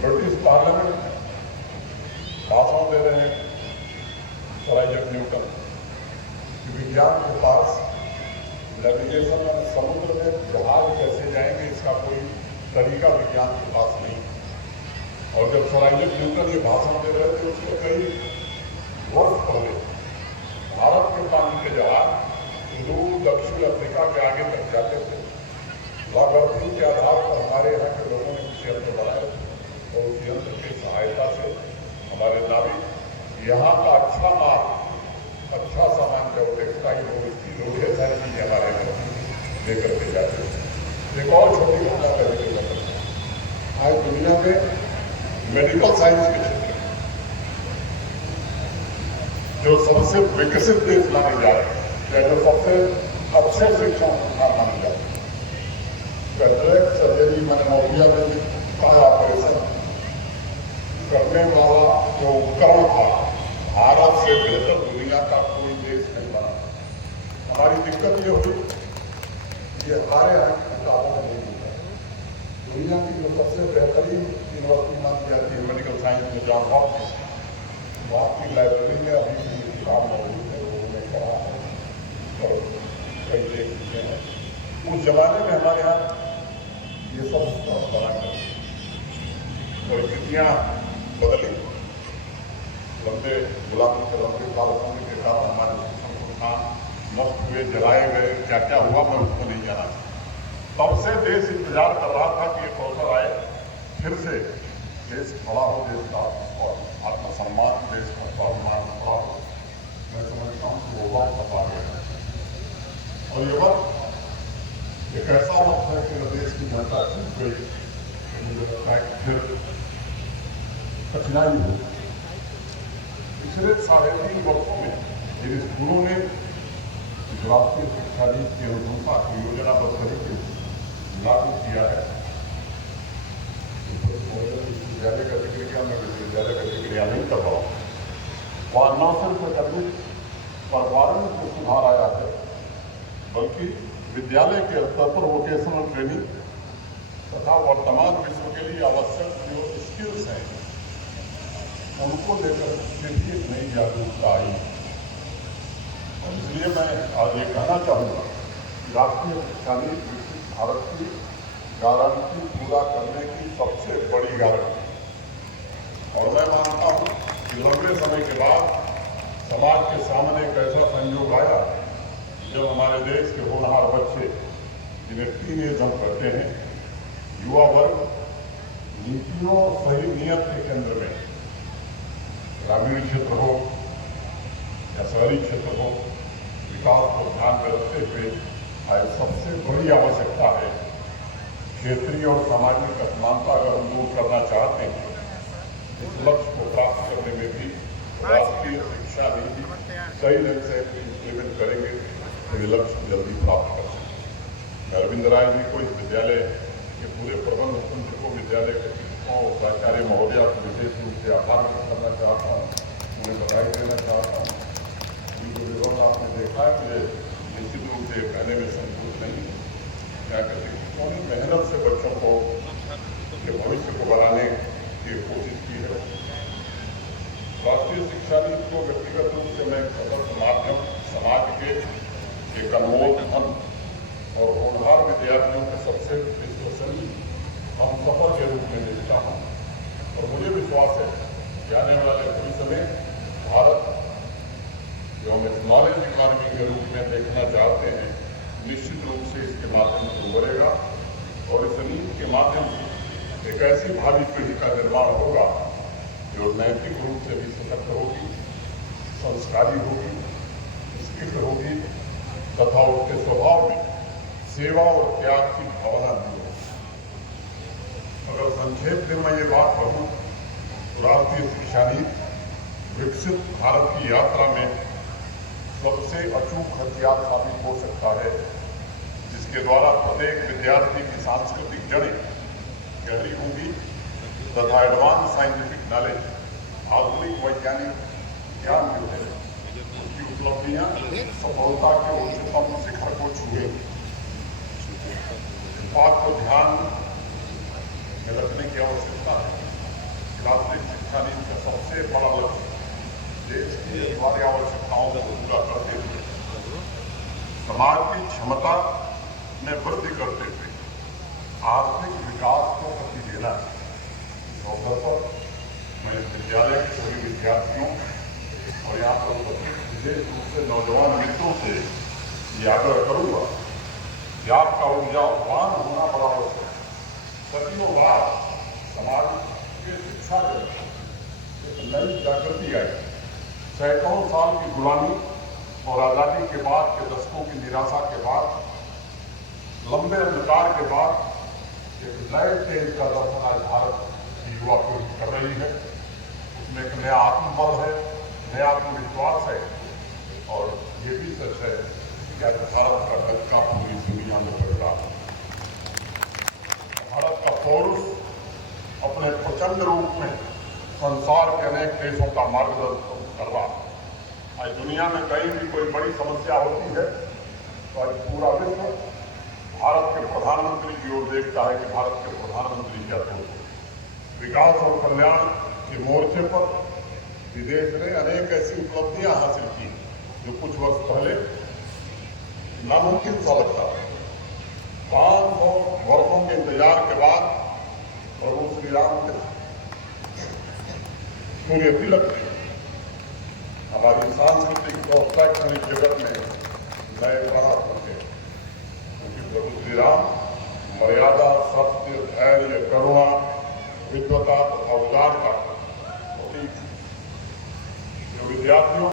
British parliament में भाषण दे रहे हैं सर आइजैक न्यूटन कि विज्ञान के पास नेविगेशन में समुद्र में जहाज कैसे जाएंगे इसका कोई तरीका विज्ञान के पास नहीं। और जब सर आइजैक न्यूटन ये भाषण दे रहे थे उसके कई वर्ष पहले भारत के पानी के जहाज दूर दक्षिण अफ्रीका के आगे तक जाते थे। लाभार्थी के आधार पर हमारे यहाँ के लोगों ने कुछ यंत्र बनाए और उस यंत्र की सहायता से हमारे नाविक यहाँ का अच्छा माल, अच्छा सामान जो टेक्सटाइल हो, स्टील हो, ढेर सारी चीजें हमारे यहाँ लेकर के जाते थे। एक और छोटी घटना करने के लिए आज दुनिया में मेडिकल साइंस के क्षेत्र में जो सबसे विकसित देश माने जा रहे हैं या जो सबसे अच्छे शिक्षण संस्थान माने जाते हैं, कैटरेक्ट सर्जरी मनोविया में का ऑपरेशन करने वाला जो उपकरण था भारत से बेहतर दुनिया का कोई देश नहीं बना। हमारी दिक्कत ये हुई ये हमारे यहाँ की किताबों में नहीं मिलता। दुनिया की जो सबसे बेहतरीन यूनिवर्सिटी मानी जाती है मेडिकल साइंस में जॉन हॉपकिंस, वहाँ की लाइब्रेरी में अभी भी किताब मौजूद है, लोगों ने पढ़ा है और कई देख चुके हैं। उस जमाने में हमारे यहाँ ये सब बना कर और स्थितियाँ बदली। लंबे गुलामी के लंबे काल होने के कारण हमारे शिक्षण संस्थान नष्ट हुए, जलाए गए, क्या क्या हुआ मैं उसको नहीं जाना। तब से देश इंतजार कर रहा था कि एक अवसर आए फिर से देश खड़ा हो, देश का और आत्मसम्मान, देश का स्वाभिमान खड़ा हो। मैं समझता हूँ कि वो वक्त आ गया और ये वक्त एक ऐसा वक्त है कि देश की जनता छूट गई, मुझे लगता है कि फिर कठिनाई हो। पिछले 3.5 वर्षों में जिन स्कूलों ने राष्ट्रीय शिक्षा नीति की अनुशंसा की योजनाबद्ध तरीके से लागू किया है, विश्वविद्यालय का जिक्र किया, मैं विश्वविद्यालय का जिक्र यहाँ नहीं कर रहा हूँ, वहाँ न सिर्फ अधिक परफॉर्मेंस में सुधार आया है बल्कि विद्यालय के स्तर पर वोकेशनल ट्रेनिंग तथा वर्तमान विश्व के लिए आवश्यक जो स्किल्स हैं उनको लेकर के भी एक नई जागरूकता आई। और इसलिए मैं आज ये कहना चाहूँगा कि राष्ट्रीय शिक्षा नीति विकसित भारत की गारंटी पूरा करने की सबसे बड़ी गारंटी। और मैं मानता हूँ कि लंबे समय के बाद समाज के सामने एक ऐसा संयोग आया जब हमारे देश के होनहार बच्चे, जिन्हें टीनेज हम कहते हैं, युवा वर्ग नीतियों सही नियत के केंद्र में, ग्रामीण क्षेत्र हो या शहरी क्षेत्र हो, विकास को ध्यान में रखते हुए आज सबसे बड़ी आवश्यकता है क्षेत्रीय और सामाजिक असमानता अगर हम दूर करना चाहते हैं, इस लक्ष्य को प्राप्त करने में भी राष्ट्रीय शिक्षा नीति सही ढंग से इम्प्लीमेंट करेंगे तो ये लक्ष्य जल्दी प्राप्त कर सकते। मैं अरविंद राय जी को, इस विद्यालय के पूरे प्रबंध तंत्र को, विद्यालय के शिक्षकों और प्राचार्य महोदया को विशेष रूप से आभार व्यक्त करना चाहता हूँ, उन्हें बधाई देना चाहता हूँ। जो विरोध आपने देखा है मुझे निश्चित रूप से कहने में संतोष नहीं है। यहाँ के शिक्षकों ने मेहनत से बच्चों को के भविष्य को बनाने की कोशिश की है। राष्ट्रीय शिक्षा नीति को व्यक्तिगत रूप से मैं सशक्त माध्यम, समाज के एक अनमोल धन और होनहार विद्यार्थियों के सबसे विश्वसनीय हम सफर के रूप में देखता हूँ। और मुझे विश्वास है कि आने वाले भविष्य में भारत जो हम एक नॉलेज इकोनॉमी के रूप में देखना चाहते हैं, निश्चित रूप से इसके माध्यम से उभरेगा और इस नीति के माध्यम से एक ऐसी भावी पीढ़ी का निर्माण होगा जो नैतिक रूप से भी सशक्त होगी, संस्कारी होगी, स्किल्ड होगी तथा उसके स्वभाव में सेवा और त्याग की भावना भी होगी। अगर संक्षेप में मैं ये बात कहूँ तो राष्ट्रीय शिक्षा नीति विकसित भारत की यात्रा में सबसे अचूक हथियार साबित हो सकता है, जिसके द्वारा प्रत्येक विद्यार्थी की सांस्कृतिक जड़ें गहरी होंगी तथा एडवांस साइंटिफिक नॉलेज, आधुनिक वैज्ञानिक ज्ञान जो है उसकी उपलब्धियां सफलता के उच्चतम शिखर को छुएंगी। इस बात को ध्यान में रखने की आवश्यकता है सबसे बड़ा लक्ष्य देश की अनिवार्य आवश्यकताओं को पूरा करते हुए समाज की क्षमता में वृद्धि करते हुए आर्थिक विकास को गति देना है। इस अवसर पर मैं विद्यालय के सभी विद्यार्थियों और यहाँ पर उपस्थित विशेष रूप से नौजवान मित्रों से ये आग्रह करूंगा कि आपका ऊर्जावान होना बड़ा आवश्यक है। सदियों बाद समाज के शिक्षा में एक नई जागृति आई। सैकड़ों साल की गुलामी और आजादी के बाद के दशकों की निराशा के बाद, लंबे अंधकार के बाद एक नए तेज का दर्शन आज भारत की युवा पीढ़ी कर रही है। उसमें एक नया आत्मबल है, नया आत्मविश्वास है और ये भी सच है कि आज भारत का डंका पूरी दुनिया में बढ़ रहा है। भारत का पौरुष अपने प्रचंड रूप में संसार के अनेक देशों का मार्गदर्शन कर रहा है। आज दुनिया में कहीं भी कोई बड़ी समस्या होती है तो आज पूरा विश्व भारत के प्रधानमंत्री की ओर देखता है कि भारत के प्रधानमंत्री क्या सोचते हैं। विकास और कल्याण के मोर्चे पर विदेश ने अनेक ऐसी उपलब्धियां हासिल की जो कुछ वर्ष पहले नामुमकिन सा लगता है। 500 वर्षों के इंतजार के बाद प्रभु श्री राम के सूर्य तिलक ने हमारी सांस्कृतिक और शैक्षणिक जगत में